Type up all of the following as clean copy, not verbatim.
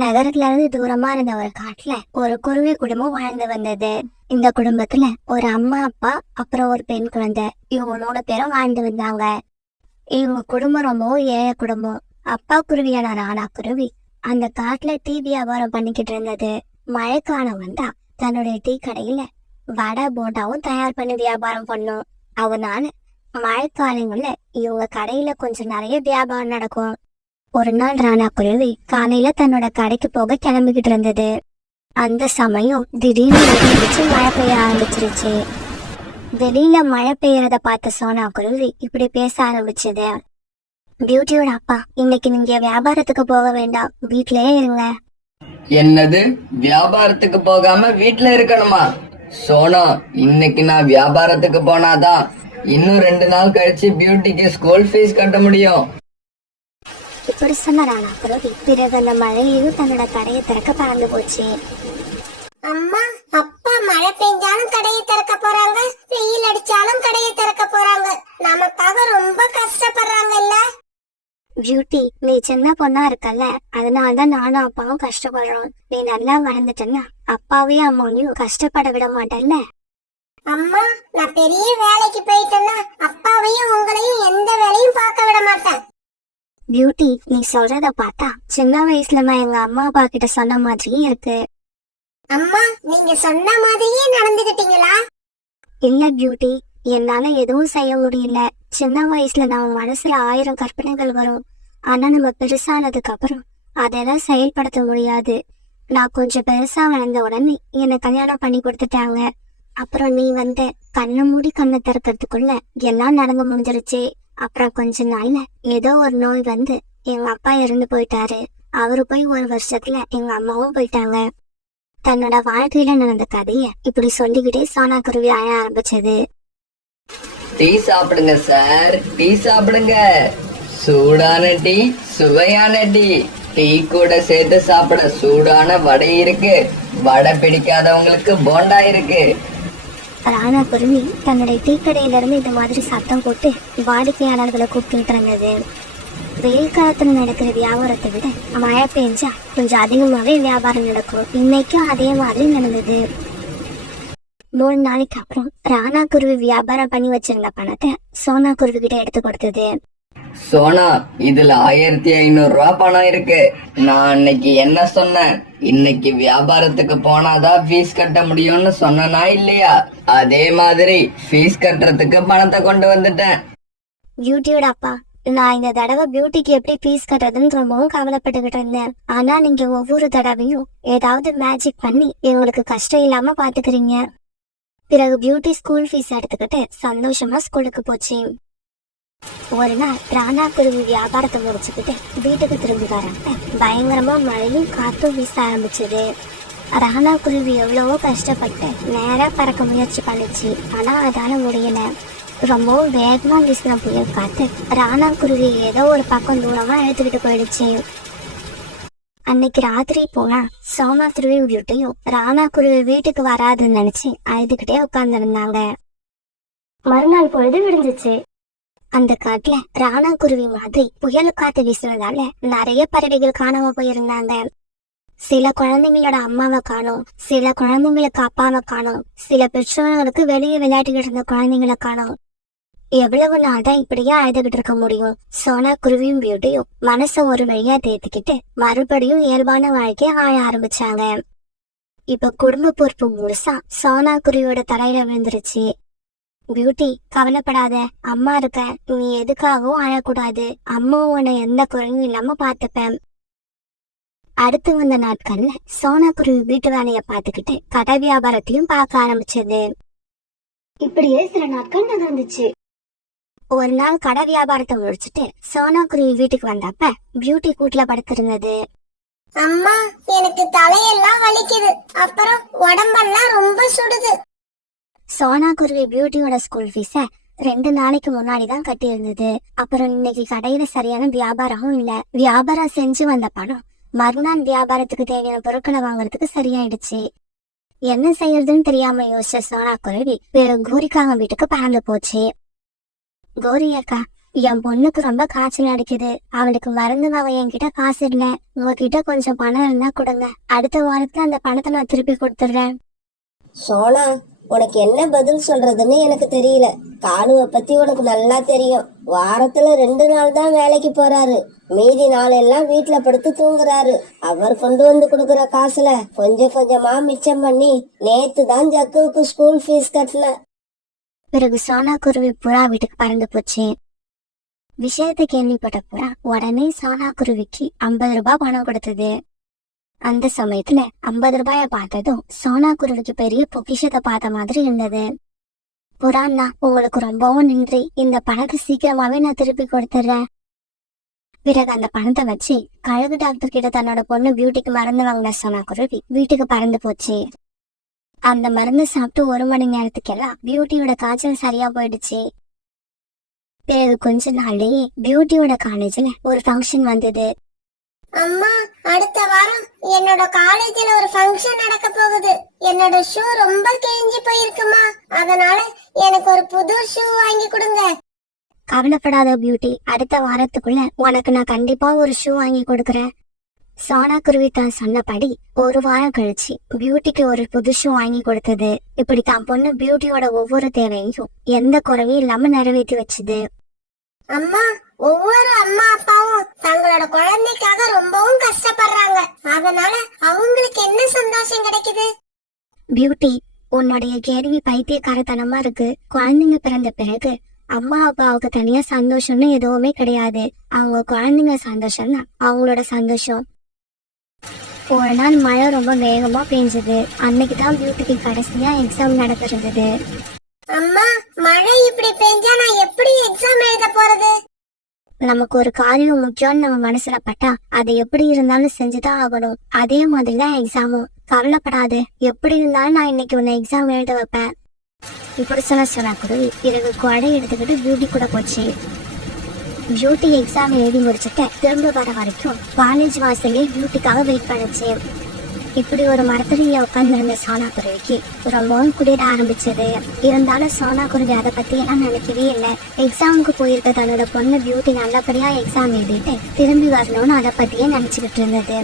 நகரத்துல இருந்து தூரமா இருந்த ஒரு காட்டுல ஒரு குருவி குடும்பம் வாழ்ந்து வந்தது. இந்த குடும்பத்துல ஒரு அம்மா, அப்பா, அப்புறம் ஒரு பெண் குழந்தை, இவங்க 3 பேரும் வாழ்ந்து வந்தாங்க. இவங்க குடும்பம் ரொம்பவும் ஏழை குடும்பம். அப்பா குருவியான ராணா குருவி அந்த காட்டுல டீ வியாபாரம் பண்ணிக்கிட்டு இருந்தது. மழைக்காலம் வந்தா தன்னுடைய டீ கடையில வடை போண்டாவும் தயார் பண்ணி வியாபாரம் பண்ணும். அதனால மழைக்காலங்கள்ல இவங்க கடையில கொஞ்சம் நிறைய வியாபாரம் நடக்கும். ஒரு நாள் ராணா குருவி காலையில தன்னோட கடைக்கு போக கிளம்பிக்கிட்டு இருந்தது. அந்த சமயம் திடீர்னு மழை பெய்ய ஆரம்பிச்சிருச்சு. வெளியில மழை பெய்யறத பார்த்த சோனா குருவி இப்படி பேச ஆரம்பிச்சது. பியூட்டியோட அப்பா, இன்னைக்கு நீங்க வியாபாரத்துக்கு போக வேண்டாம், வீட்லயே இருங்க. என்னது, வியாபாரத்துக்கு போகாம வீட்டுல இருக்கணுமா? சோனா, இன்னைக்கு நான் வியாபாரத்துக்கு போனாதான் இன்னும் 2 நாள் கழிச்சு பியூட்டிக்கு ஸ்கூல் ஃபீஸ் கட்ட முடியும். இப்படி சொன்ன ராணா குருவி பிறகு அந்த மழையிலும் தன்னோட கடையை திறக்க பறந்து போச்சு. அம்மா, அப்பா மழை பெஞ்சாலும் கடையை திறக்க போறாங்க, வெயில் அடிச்சாலும் கடையை திறக்க போறாங்க. நமக்காக ரொம்ப கஷ்டப்படுறாங்கல்ல. பியூட்டி, நீ சின்ன பொண்ணா இருக்கல்ல, அதனாலதான் நானும் அப்பாவும் கஷ்டப்படுறோம். நீ நல்லா வளர்ந்துட்டேன்னா அப்பாவையும் அம்மாவையும் கஷ்டப்பட விட மாட்டேன்ல. அம்மா, நான் பெரிய வேலைக்கு போயிட்டேன்னா அப்பாவையும் உங்களையும் எந்த வேலையும் பார்க்க விட மாட்டேன். பியூட்டி, நீ சொல்றத பார்த்தா சின்ன வயசுல நான் எங்க அம்மா அப்பா கிட்ட சொன்ன மாதிரியே இருக்கு. அம்மா, நீங்க சொன்ன மாதிரியே நடந்துகிட்டீங்களா? இல்ல பியூட்டி, என்னால எதுவும் செய்ய முடியல. சின்ன வயசுல நம்ம மனசுல 1000 கற்பனைகள் வரும். ஆனா நம்ம பெருசானதுக்கு அப்புறம் அதெல்லாம் செயல்படுத்த முடியாது. நான் கொஞ்சம் பெருசா வளர்ந்த உடனே என்னை கல்யாணம் பண்ணி கொடுத்துட்டாங்க. அப்புறம் நீ வந்து கண்ணை மூடி கண்ணை திறக்கிறதுக்குள்ள எல்லாம் நடந்து முடிஞ்சிருச்சு. அப்புறம் கொஞ்ச நாள்ல ஏதோ ஒரு நோய் வந்து எங்க அப்பா இறந்து போயிட்டாரு. அவரு போய் 1 வருஷத்துல எங்க அம்மாவும் போயிட்டாங்க. தன்னோட வாழ்க்கையில நடந்த கதைய இப்படி சொல்லிக்கிட்டே சோனா குருவி அழ ஆரம்பிச்சது. டீ சாப்பிடுங்க சார், டீ சாப்பிடுங்க. சூடான டீ, சுவையான டீ. டீ கூட சேர்த்து சாப்பிட சூடான வடை இருக்கு. வடை பிடிக்காதவங்களுக்கு போண்டா இருக்கு. ராணா குருவி தன்னுடைய டீ கடையில இருந்து இந்த மாதிரி சத்தம் போட்டு வாடிக்கையாளர்களை கூப்பிட்டு இருந்தது. வெயில் காலத்துல நடக்கிற வியாபாரத்தை விட மழை பெஞ்சா கொஞ்சம் அதிகமாவே வியாபாரம் நடக்கும். இன்னைக்கும் அதே மாதிரி நடந்தது. 3 நாளைக்கு அப்புறம் ராணா குருவி வியாபாரம் பண்ணி வச்சிருந்த பணத்தை சோனா குருவி கிட்ட எடுத்து கொடுத்தது. சோனா, இதுல 1500 ரூபாய் பணம் இருக்கு. நான் அன்னைக்கு என்ன சொன்னேன்? இன்னைக்கு வியாபாரத்துக்கு போனாதான் ஃபீஸ் கட்ட முடியும்னு சொன்னா இல்லையா? அதே மாதிரி ஃபீஸ் கட்டுறதுக்கு பணத்தை கொண்டு வந்துட்டேன். பியூட்டியோட அப்பா, நான் இந்த தடவை பியூட்டிக்கு எப்படி ஃபீஸ் கட்டுறதுன்னு ரொம்பவும் கவலைப்பட்டுக்கிட்டு இருந்தேன். ஆனா நீங்க ஒவ்வொரு தடவையும் ஏதாவது மேஜிக் பண்ணி எங்களுக்கு கஷ்டம் இல்லாம பாத்துக்கிறீங்க. பிறகு பியூட்டி ஸ்கூல் ஃபீஸ் எடுத்துக்கிட்டு சந்தோஷமா ஸ்கூலுக்கு போச்சு. ஒரு நாள் ராணா குருவி வியாபாரத்தை முடிச்சுக்கிட்டு வீட்டுக்கு திரும்பி வராங்க. பயங்கரமா மழையும் காத்தும் வீச ஆரம்பிச்சது. ராணா குருவி எவ்வளவோ கஷ்டப்பட்டு நேரா பறக்க முயற்சி பண்ணிச்சு. ஆனா அதால முடியல. ரொம்பவும் வேகமா வீசின புயல் காத்து ராணா குருவி ஏதோ ஒரு பக்கம் தூரமா எடுத்துக்கிட்டு போயிடுச்சு. அன்னைக்கு ராத்திரி போனா சோனா குருவி பியூட்டியும் ராணா குருவி வீட்டுக்கு வராதுன்னு நினைச்சு அழுதுகிட்டே உட்கார்ந்துருந்தாங்க. மறுநாள் பொழுது விடிஞ்சிச்சு. அந்த காட்டுல ராணா குருவி மாதிரி புயல் காத்து வீசுறதால நிறைய பறவைகள் காணாம போயிருந்தாங்க. சில குழந்தைங்களோட அம்மாவை காணோம், சில குழந்தைங்களுக்கு அப்பாவை காணோம், சில பெற்றோர்களுக்கு வெளியே விளையாட்டுக்கிட்டு இருந்த குழந்தைங்களை காணோம். எவ்வளவு நாள் தான் இப்படியே அழுதுகிட்டு இருக்க முடியும்? சோனா குருவியும் பியூட்டியும் மனசை ஒரு வழியா தேத்திக்கிட்டு மறுபடியும் இயல்பான வாழ்க்கைய வாழ ஆரம்பிச்சாங்க. இப்ப குடும்ப பொறுப்பு முழுசா சோனா குருவியோட தலையில விழுந்துருச்சு. பியூட்டி, கவலைப்படாத, அம்மா இருக்க, நீ எதுக்காகவும் அழக்கூடாது. அம்மா உன்னை எந்த குறையும் இல்லாம பாத்துப்பேன். அடுத்து வந்த நாட்கள்ல சோனா குருவி வீட்டு வேலைய பாத்துக்கிட்டு கடை வியாபாரத்தையும் பார்க்க ஆரம்பிச்சது. இப்படியே சில நாட்கள் நகர்ந்துச்சு. ஒரு நாள் கடை வியாபாரத்தை முடிச்சுட்டு சோனா குருவி வீட்டுக்கு வந்தப்ப பியூட்டி கூட்டுல படுத்திருந்தது. அம்மா, எனக்கு தலையெல்லாம் வலிக்குது, அப்புறம் உடம்பெல்லாம் ரொம்ப சுடுது. சோனா குருவி பியூட்டியோட ஸ்கூல் ஃபீஸ 2 நாளைக்கு முன்னாடிதான் கட்டி இருந்தது. அப்புறம் இன்னைக்கு கடையில சரியான வியாபாரமும் இல்ல. வியாபாரம் செஞ்சு வந்த பணம் மறுநாள் வியாபாரத்துக்கு தேவையான பொருட்களை வாங்குறதுக்கு சரியாயிடுச்சு. என்ன செய்யறதுன்னு தெரியாம யோசிச்ச சோனா குருவி பிறகு கோரிக்காங்க வீட்டுக்கு பறந்து போச்சு. கோரி அக்கா, என் பொண்ணுக்கு ரொம்ப காய்ச்சல் அடிக்குது, அவளுக்கு மருந்து வாங்க என்கிட்ட காசு இல்ல, உங்ககிட்ட கொஞ்சம் பணம் இருந்தா கொடுங்க, அடுத்த வாரத்துல அந்த பணத்தை நான் திருப்பி கொடுத்துடுறேன். சோனா, உனக்கு என்ன பதில் சொல்றதுன்னு எனக்கு தெரியல. காலுவை பத்தி உனக்கு நல்லா தெரியும். வாரத்துல 2 நாள் தான் வேலைக்கு போறாரு, மீதி நாள் எல்லாம் வீட்டுல படுத்து தூங்குறாரு. அவர் கொண்டு வந்து கொடுக்கற காசுல கொஞ்சம் கொஞ்சமா மிச்சம் பண்ணி நேத்து தான் ஜக்குவுக்கு ஸ்கூல் ஃபீஸ் கட்டல. பிறகு சோனா குருவி புறா வீட்டுக்கு பறந்து போச்சு. விஷயத்தை கேள்விப்பட்ட புறா உடனே சோனா குருவிக்கு 50 ரூபாய் பணம் கொடுத்தது. அந்த சமயத்துல 50 ரூபாய பார்த்ததும் சோனா குருவிக்கு பெரிய பொக்கிஷத்தை பார்த்த மாதிரி இருந்தது. புறாண்ணா, உங்களுக்கு ரொம்பவும் நன்றி, இந்த பணத்தை சீக்கிரமாவே நான் திருப்பி கொடுத்துட்றேன். பிறகு அந்த பணத்தை வச்சு கழுகு டாக்டர் கிட்ட தன்னோட பொண்ணு பியூட்டிக்கு மருந்து வாங்கின சோனா குருவி வீட்டுக்கு பறந்து போச்சு. அந்த மருந்து சாப்பிட்டு 1 மணி நேரத்துக்கெல்லாம் பியூட்டியோட காய்ச்சல் சரியா போயிடுச்சு. பிறகு கொஞ்ச நாள்லயே பியூட்டியோட காலேஜ்ல ஒரு ஃபங்க்ஷன் வந்தது. அம்மா, அடுத்த வாரம் என்னோட காலேஜ்ல ஒரு ஃபங்க்ஷன் நடக்க போகுது. என்னோட ஷூ ரொம்ப கிழிஞ்சு போயிருக்குமா, அதனால எனக்கு ஒரு புது ஷூ வாங்கி கொடுங்க. கவலைப்படாத பியூட்டி, அடுத்த வாரத்துக்குள்ள உனக்கு நான் கண்டிப்பா ஒரு ஷூ வாங்கி கொடுக்கறேன். சோனா குருவி தான் சொன்னபடி 1 வாரம் கழிச்சு பியூட்டிக்கு ஒரு புது ஷூ வாங்கி கொடுத்தது. இப்படி தான் பொண்ணு பியூட்டியோட ஒவ்வொரு தேவையும் எந்த குறையும் இல்லாம நிறைவேற்றி வச்சுது. அம்மா, ஒவ்வொரு அம்மா அப்பாவும் தங்களோட குழந்தைக்காக ரொம்பவும் கஷ்டப்படுறாங்க, அதனால அவங்களுக்கு என்ன சந்தோஷம் கிடைக்குது? பியூட்டி, உன்னுடைய கேள்வி பைத்தியக்காரத்தனமா இருக்கு. குழந்தைங்க பிறந்த பிறகு அம்மா அப்பாவுக்கு தனியா சந்தோஷம்னு எதுவுமே கிடையாது. அவங்க குழந்தைங்க சந்தோஷம் தான் அவங்களோட சந்தோஷம். ஒரு நாள் மழை ரொம்ப வேகமா பெஞ்சது. அன்னைக்குதான் பியூட்டிக்கு கடைசியா எக்ஸாம் நடந்திருந்தது. அம்மா, மழை இப்படி பெஞ்சா நான் எப்படி எக்ஸாம் எழுத போறது? நமக்கு ஒரு காரியம் முக்கியம்னு நம்ம மனசுல பட்டா அதை எப்படி இருந்தாலும் செஞ்சுதான் ஆகணும். அதே மாதிரிதான் எக்ஸாமும். கவலைப்படாது, எப்படி இருந்தாலும் நான் இன்னைக்கு உன்னை எக்ஸாம் எழுத வைப்பேன். இப்படி சொன்னா குருவி பிறகு கொடை எடுத்துக்கிட்டு பியூட்டி கூட போச்சு. பியூட்டி எக்ஸாம் எழுதி முடிச்சுட்டு திரும்ப வர வரைக்கும் காலேஜ் வாசலே பியூட்டிக்காக வெயிட் பண்ணுச்சு. இப்படி ஒரு மரத்தடியில உட்கார்ந்திருந்த சோனா குருவிக்கு ரொம்பவும் குளிர ஆரம்பிச்சது. இருந்தாலும் சோனா குருவி அதை பத்தி எல்லாம் நினைக்கவே இல்லை. எக்ஸாமுக்கு போயிருக்க தன்னோட பொண்ணு பியூட்டி நல்லபடியா எக்ஸாம் எழுதிட்டு திரும்பி வரணும்னு அதை பத்தியே நினைச்சுக்கிட்டு இருந்தது.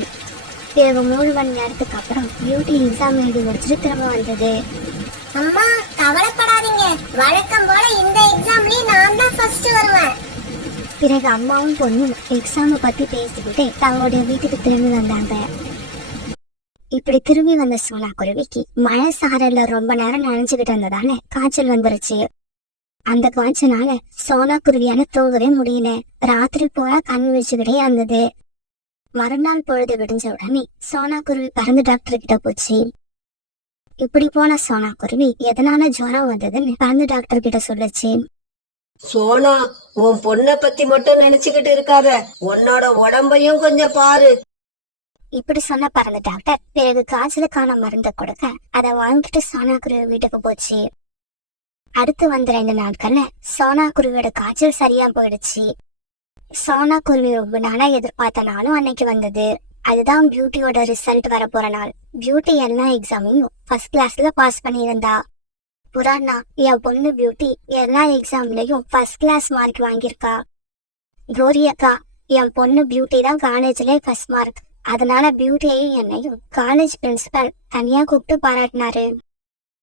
பிறகு 3 மணி நேரத்துக்கு அப்புறம் பியூட்டி எக்ஸாம் எழுதி முடிச்சுட்டு திரும்ப வந்தது. அம்மா, கவலைப்படாதீங்க, வழக்கம் போல இந்த எக்ஸாம்லயும் நான் தான் ஃபர்ஸ்ட் வருவேன். பிறகு அம்மாவும் பொண்ணும் எக்ஸாமை பத்தி பேசிக்கிட்டு தங்களுடைய வீட்டுக்கு திரும்பி வந்தாங்க. இப்படி திரும்பி வந்த சோனா குருவிக்கு மழை சாரல்ல ரொம்ப நேரம் நனைஞ்சுக்கிட்டு இருந்ததால காய்ச்சல் வந்துருச்சு. அந்த காய்ச்சலால சோனா குருவியால தூங்கவே முடியல. ராத்திரி பூரா கண் விழிச்சுக்கிட்டே இருந்தது. மறுநாள் பொழுது விடிஞ்ச உடனே சோனா குருவி பறந்து டாக்டர் கிட்ட போச்சு. இப்படி போன சோனா குருவி எதனால ஜுரம் வந்ததுன்னு பறந்து டாக்டர் கிட்ட சொல்லுச்சு. சோனா, உன் பொண்ண பத்தி மட்டும் நினைச்சுக்கிட்டு இருக்காத, உன்னோட உடம்பையும் கொஞ்சம் பாரு. இப்படி சொன்ன பறந்த டாக்டர் பிறகு காய்ச்சலுக்கான மருந்தை கொடுக்க அதை வாங்கிட்டு சோனா குருவி வீட்டுக்கு போச்சு. அடுத்து வந்த 2 நாட்கள்ல சோனா குருவியோட காய்ச்சல் சரியா போயிடுச்சு. சோனா குருவி ரொம்ப நாளா எதிர்பார்த்த நாளும் அன்னைக்கு வந்தது. அதுதான் பியூட்டியோட ரிசல்ட் வர போற நாள். பியூட்டி எல்லா எக்ஸாமையும் ஃபர்ஸ்ட் கிளாஸ்ல பாஸ் பண்ணியிருந்தா. புராணா, என் பொண்ணு பியூட்டி எல்லா எக்ஸாம்லயும் ஃபர்ஸ்ட் கிளாஸ் மார்க் வாங்கியிருக்கா. கோரி அக்கா, என் பொண்ணு பியூட்டி தான் காலேஜ்ல ஃபர்ஸ்ட் மார்க். அதனால பியூட்டியையும் என்னையும் காலேஜ் பிரின்சிபல் தனியா கூப்பிட்டு பாராட்டினாரு.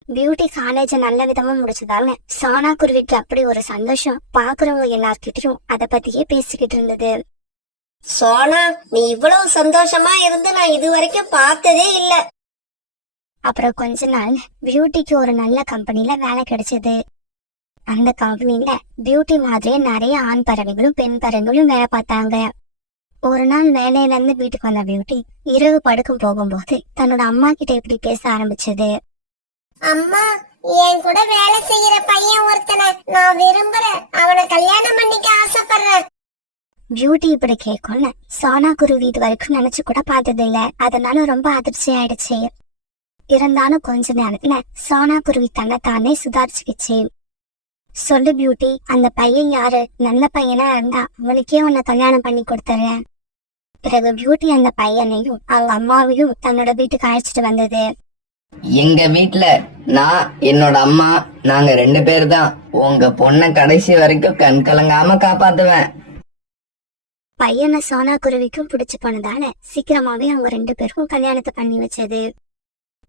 பியூட்டி காலேஜ நல்ல விதமா முடிச்சதால சோனா குருவிக்கு அப்படி ஒரு சந்தோஷம். பாக்குறவங்க எல்லார்கிட்டயும் அதை பத்தியே பேசிக்கிட்டு இருந்தது. சோனா, நீ இவ்வளவு சந்தோஷமா இருந்து நான் இது வரைக்கும் பார்த்ததே இல்ல. அப்புறம் கொஞ்ச நாள் பியூட்டிக்கு ஒரு நல்ல கம்பெனில வேலை கிடைச்சது. அந்த கம்பெனில பியூட்டி மாதிரியே நிறைய ஆண் பறவைகளும் பெண் பறவைகளும் வேலை பார்த்தாங்க. ஒரு நாள் வேலையில இருந்து வீட்டுக்கு வந்த பியூட்டி இரவு படுக்கும் போகும்போது தன்னோட அம்மா கிட்ட இப்படி பேச ஆரம்பிச்சது. அம்மா, என் கூட வேலை செய்யற பையன் ஒருத்தனை நான் விரும்புறேன், அவனை கல்யாணம் பண்ணிக்க ஆசைப்படுறேன். பியூட்டி இப்படி கேட்கும்னு சோனா குருவி இது வரைக்கும் நினைச்சு கூட பார்த்தது இல்ல. அதனால ரொம்ப அதிர்ச்சி ஆயிடுச்சு. இருந்தாலும் கொஞ்ச நேரத்துல சோனா குருவி தன்னைத்தானே சுதாரிச்சுக்கிச்சு. சொல்லு பியூட்டி, அந்த பையன் யாரு? நல்ல பையனா இருந்தா அவனுக்கே உன்னை கல்யாணம் பண்ணி கொடுத்துறேன். பிறகு பியூட்டி அந்த பையனையும் அவங்க அம்மாவையும் தன்னோட வீட்டுக்கு அழைச்சிட்டு வந்தது. எங்க வீட்ல நான் என்னோட அம்மா நாங்க 2 பேர் தான் உங்க பொண்ணை கடைசி வரைக்கும் கண் கலங்காம காப்பாத்துவேன். பையனை சோனா குருவிக்கும் பிடிச்சு போனதால சீக்கிரமாவே அவங்க 2 பேருக்கும் கல்யாணத்தை பண்ணி வச்சது.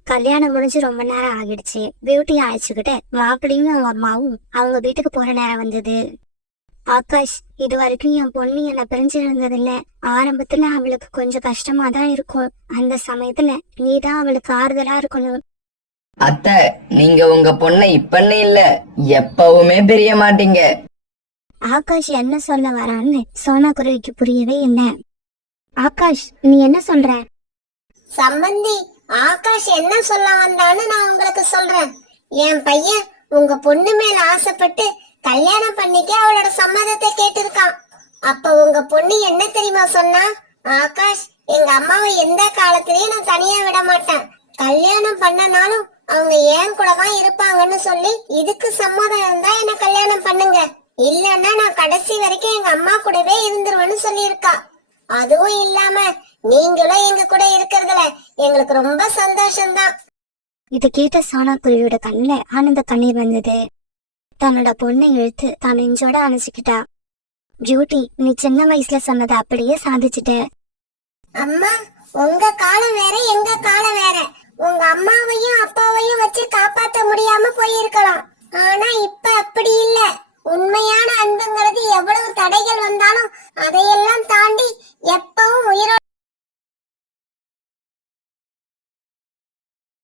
கல்யாணம் முடிஞ்சு ரொம்ப நேரம் ஆகிடுச்சு. பியூட்டியை அழைச்சுக்கிட்டு மாப்பிள்ளையும் அவங்க அம்மாவும் அவங்க வீட்டுக்கு போற நேரம் வந்தது. ஆகாஷ், இது வரைக்கும் என் பொண்ணு என்னை பிரிஞ்சு இருந்ததில்ல. ஆரம்பத்துல அவளுக்கு கொஞ்சம் கஷ்டமா தான் இருக்கும். அந்த சமயத்துல நீதான் அவளுக்கு ஆறுதலா இருக்கணும். அத்தை, நீங்க உங்க பொண்ணை இப்பன்னு இல்ல எப்பவுமே பிரிய மாட்டீங்க. ஆகாஷ் என்ன சொல்ல வரான்னு சோனா குருவிக்கு புரியவே இல்லை. ஆகாஷ், நீ என்ன சொல்ற? சம்பந்தி, ஆகாஷ் என்ன சொல்ல வந்தான்னு நான் உங்களுக்கு சொல்றேன். என் பையன் உங்க பொண்ணு மேல ஆசைப்பட்டு கல்யாணம் பண்ணிக்க அவளோட சம்மதத்தை கேட்டிருக்கான். அப்ப உங்க பொண்ணு என்ன தெரியுமா சொன்னா? ஆகாஷ், எங்க அம்மாவை எந்த காலத்திலயும் நான் தனியா விட மாட்டேன். கல்யாணம் பண்ணனாலும் அவங்க ஏன் கூட தான் இருப்பாங்கன்னு சொல்லி இதுக்கு சம்மதம் இருந்தா என்ன கல்யாணம் பண்ணுங்க, இல்லன்னா நான் கடைசி வரைக்கும் எங்க அம்மா கூடவே இருந்துருவேன்னு சொல்லியிருக்கா. அதுவும் இல்லாம நீங்களும் எங்க கூட இருக்கிறதுல எங்களுக்கு ரொம்ப சந்தோஷம்தான். இதை கேட்ட சோனா குருவியோட கண்ணுல ஆனந்த கண்ணீர் வந்தது. தன்னோட பொண்ணை இழுத்து தான் நெஞ்சோட அணைச்சுக்கிட்டா. பியூட்டி, நீ சின்ன வயசுல சொன்னதை அப்படியே சாதிச்சுட்ட. அம்மா, உங்க காலம் வேற எங்க காலம் வேற. உங்க அம்மாவையும் அப்பாவையும் வச்சு காப்பாத்த முடியாம போயிருக்கலாம். ஆனா இப்ப அப்படி இல்ல. உண்மையான அன்புங்கிறது எவ்வளவு தடைகள் வந்தாலும் அதையெல்லாம்